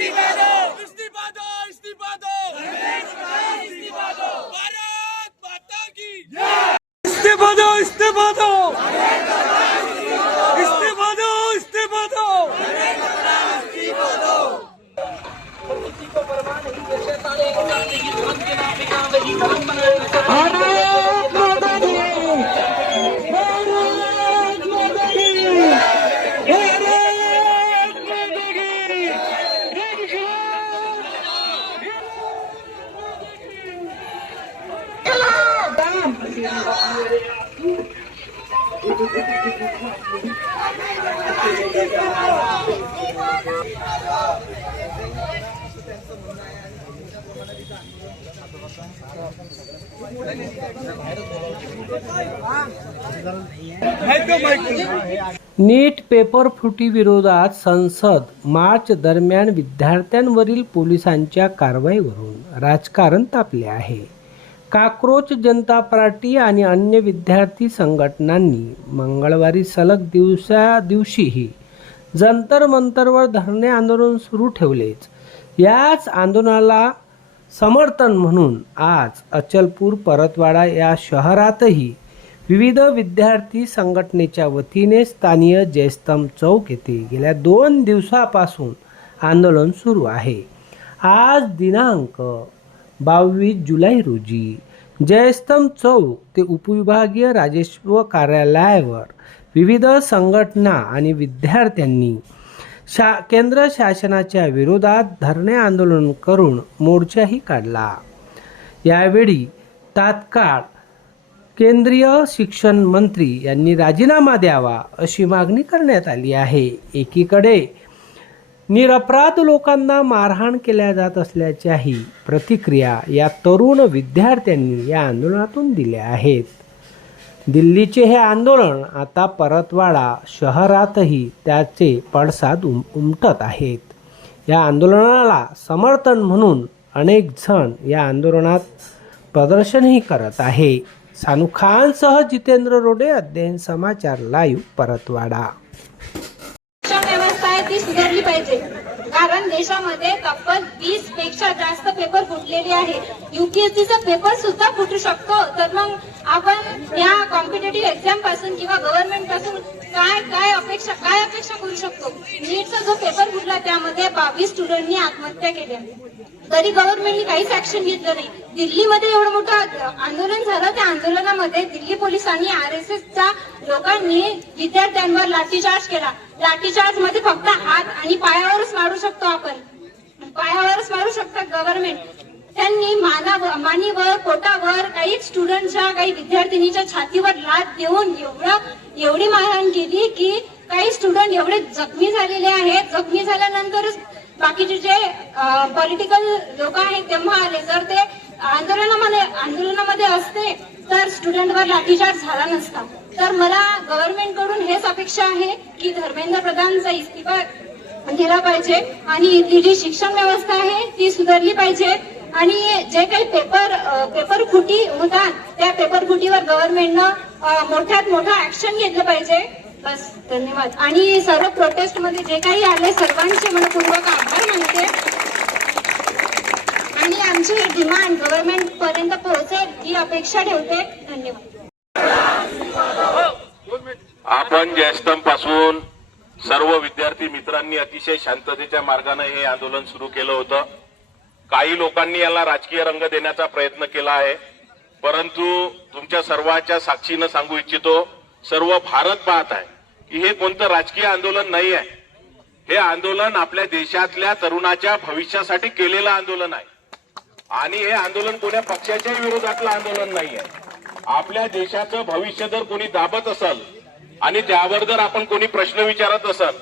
इस्तीफा दो, इस्तीफा दो, इस्तीफा दो, इस्तीफा दो, भारत माता की इस्तीफा दो, इस्तीफा दो, इस्तीफा दो, इस्तीफा दो, इस्तीफा दो। नीट पेपर फुटी विरोधात संसद मार्च दरम्यान विद्यार्थ्यांवरील पोलिसांच्या कारवाईवरून राजकारण तापले आहे. काक्रोच जनता पार्टी आणि अन्य विद्यार्थी संघटनांनी मंगळवारी सलग दिवशीही जंतर मंतरवर धरणे आंदोलन सुरू ठेवलेच. याच आंदोलनाला समर्थन म्हणून आज अचलपूर परतवाडा या शहरातही विविध विद्यार्थी संघटनेच्या वतीने स्थानीय जयस्तंभ चौक येथे गेल्या 2 दिवसापासून आंदोलन सुरू आहे. आज दिनांक 22 जुलै रोजी जयस्तंभ चौक ते उपविभागीय राजस्व कार्यालयावर विविध संघटना आणि विद्यार्थ्यांनी केंद्र शासनाच्या विरोधात धरणे आंदोलन करून मोर्चाही काढला. यावेळी तात्काळ केंद्रीय शिक्षण मंत्री यांनी राजीनामा द्यावा अशी मागणी करण्यात आली आहे. एकीकडे निरपराध लोकांना मारहाण केल्या जात असल्याच्याही प्रतिक्रिया या तरुण विद्यार्थ्यांनी या आंदोलनातून दिल्या आहेत. दिल्लीचे हे आंदोलन आता परतवाडा शहरातही त्याचे पडसाद उमटत आहेत. या आंदोलनाला समर्थन म्हणून अनेक जण या आंदोलनात प्रदर्शनही करत आहे. सानू खान सह जितेंद्र रोडे, अध्ययन समाचार लाईव्ह, परतवाडा. शिक्षण व्यवस्था आहे ती सुधारली पाहिजे, कारण देशामध्ये तब्बल 20 पेक्षा जास्त पेपर फुटलेले आहे. UPSCचा पेपर सुद्धा फुटू शकतो. तर मग आपण या कॉम्पिटेटिव्ह एक्झाम पासून किंवा गव्हर्नमेंट पासून काय अपेक्षा करू शकतो. नीटचा जो पेपर फुटला त्यामध्ये 22 स्टुडंटनी आत्महत्या केल्या, तरी गव्हर्नमेंटने काहीच ऍक्शन घेतलं नाही. दिल्लीमध्ये एवढं मोठं आंदोलन झालं, त्या आंदोलनामध्ये दिल्ली पोलिसांनी RSSच्या लोकांनी विद्यार्थ्यांवर लाठीचार्ज केला. लाठीचार्ज मध्ये फक्त हात आणि पायावरच मारू शकतो आपण, पायावरच मारू शकतात गव्हर्नमेंट. त्यांनी मानीवर, पोटावर, काही स्टुडंटच्या, काही विद्यार्थिनीच्या छातीवर लाथ देऊन एवढी मारहाण केली की काही स्टुडंट एवढे जखमी झालेले आहेत. जखमी झाल्यानंतरच बाकीचे जे पॉलिटिकल लोक आहेत तेव्हा आले. जर ते आंदोलनामध्ये असते तर स्टुडंटवर लाठीचार्ज झाला नसता. तर मला गव्हर्नमेंट कडून हेच अपेक्षा आहे की धर्मेंद्र प्रधानचा इस्तीफा दिला पाहिजे आणि इथली जी शिक्षण व्यवस्था आहे ती सुधारली पाहिजे. आणि जे काही पेपर फुटी होतात त्या पेपर फुटीवर गव्हर्नमेंटनं मोठ्यात मोठं ऍक्शन घेतलं पाहिजे. बस, धन्यवाद. आणि सर्व प्रोटेस्ट मध्ये जे काही आले सर्वांचे मनपूर्वक आभार मानते आणि आमची डिमांड गव्हर्नमेंट पर्यंत पोहोचेल ही अपेक्षा ठेवते. धन्यवाद. आपण जयस्तंभ पासून सर्व विद्यार्थी मित्रांनी अतिशय शांततेच्या मार्गाने हे आंदोलन सुरू केलं होतं. काही लोकांनी याला राजकीय रंग देण्याचा प्रयत्न केला आहे, परंतु तुमच्या सर्वांच्या साक्षीनं सांगू इच्छितो, सर्व भारत पाहत आहे की हे कोणतं राजकीय आंदोलन नाही आहे. हे आंदोलन आपल्या देशातल्या तरुणाच्या भविष्यासाठी केलेलं आंदोलन आहे आणि हे आंदोलन कोण्या पक्षाच्या विरोधातलं आंदोलन नाही आहे. आपल्या देशाचं भविष्य जर कोणी दाबत असेल आणि त्यावर जर आपण कोणी प्रश्न विचारत असेल,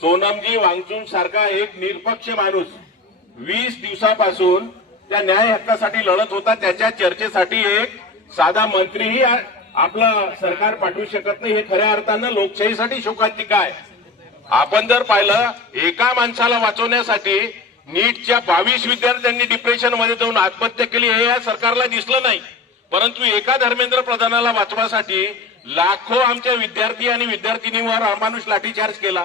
सोनमजी वांगचूक सारखा एक निरपक्ष माणूस 20 दिवसापासून त्या न्याय हक्कासाठी लढत होता, त्याच्या चर्चेसाठी एक साधा मंत्रीही आपलं सरकार पाठवू शकत नाही. हे खऱ्या अर्थानं लोकशाहीसाठी शोकांतिका आहे. आपण जर पाहिलं, एका माणसाला वाचवण्यासाठी नीटच्या 22 विद्यार्थ्यांनी डिप्रेशनमध्ये जाऊन आत्महत्या केली हे या सरकारला दिसलं नाही, परंतु एका धर्मेंद्र प्रधानाला वाचवासाठी लाखो आमच्या विद्यार्थी आणि विद्यार्थिनीवर अमानुष लाठीचार्ज केला.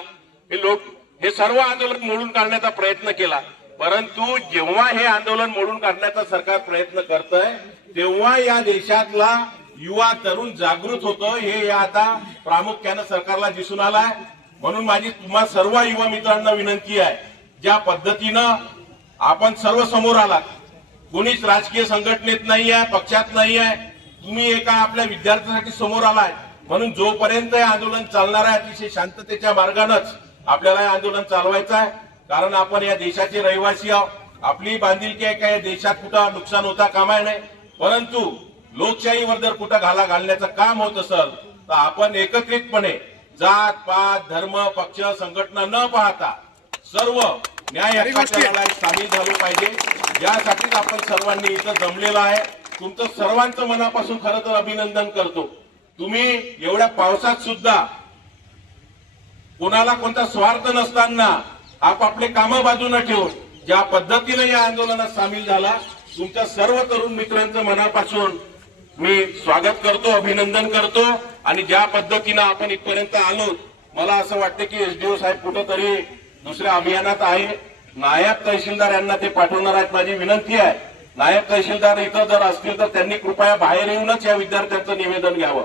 हे सर्व आंदोलन मोडून काढण्याचा प्रयत्न केला. परंतु जेव्हा हे आंदोलन मोडून काढण्याचा सरकार प्रयत्न करतंय तेव्हा या देशातला युवा तरुण जागृत होतं, हे आता प्रामुख्यानं सरकारला दिसून आलाय. म्हणून माझी तुम्हा सर्व युवा मित्रांना विनंती आहे, ज्या पद्धतीनं आपण सर्व समोर आलात, कोणीच राजकीय संघटनेत नाही आहे, पक्षात नाही आहे, तुम्ही एका आपल्या विद्यार्थ्यांसाठी समोर आलाय. म्हणून जोपर्यंत हे आंदोलन चालणार आहे अतिशय शांततेच्या मार्गानंच आपल्याला हे आंदोलन चालवायचं आहे. कारण आपण या देशाचे रहिवासी आहोत. आपली बांधिलकी आहे का या देशात कुठं नुकसान होता कामा नये. परंतु लोकशाहीवर जर कुठं घाला घालण्याचं काम होत असेल तर आपण एकत्रितपणे जात पात धर्म पक्ष संघटना न पाहता सर्व न्याय हक्काच्या सामील झालो पाहिजे. यासाठीच आपण सर्वांनी इथं जमलेलो आहे. तुमचं सर्वांचं मनापासून खरं तर अभिनंदन करतो. तुम्ही एवढ्या पावसात सुद्धा कोणाला कोणता स्वार्थ नसताना आपापले कामं बाजूला ठेवून ज्या पद्धतीने या आंदोलनात सामील झाला, तुमच्या सर्व तरुण मित्रांचं मनापासून मी स्वागत करतो, अभिनंदन करतो. आणि ज्या पद्धतीनं आपण इथपर्यंत आलो, मला असं वाटतं की एसडीओ साहेब कुठंतरी दुसऱ्या अभियानात आहे. नायब तहसीलदार यांना ते पाठवणार आहेत. माझी विनंती आहे, नायब तहसीलदार इथं जर असतील तर त्यांनी कृपया बाहेर येऊनच या विद्यार्थ्यांचं निवेदन घ्यावं.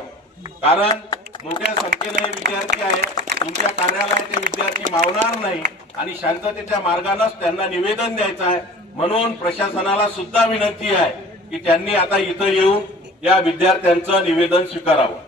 कारण मोठ्या संख्येनं हे विद्यार्थी आहेत. तुमच्या कार्यालयाचे विद्यार्थी मावणार नाही आणि शांततेच्या मार्गानंच त्यांना निवेदन द्यायचं आहे. म्हणून प्रशासनाला सुद्धा विनंती आहे की त्यांनी आता इथं येऊन या विद्यार्थ्यांचं निवेदन स्वीकारावं.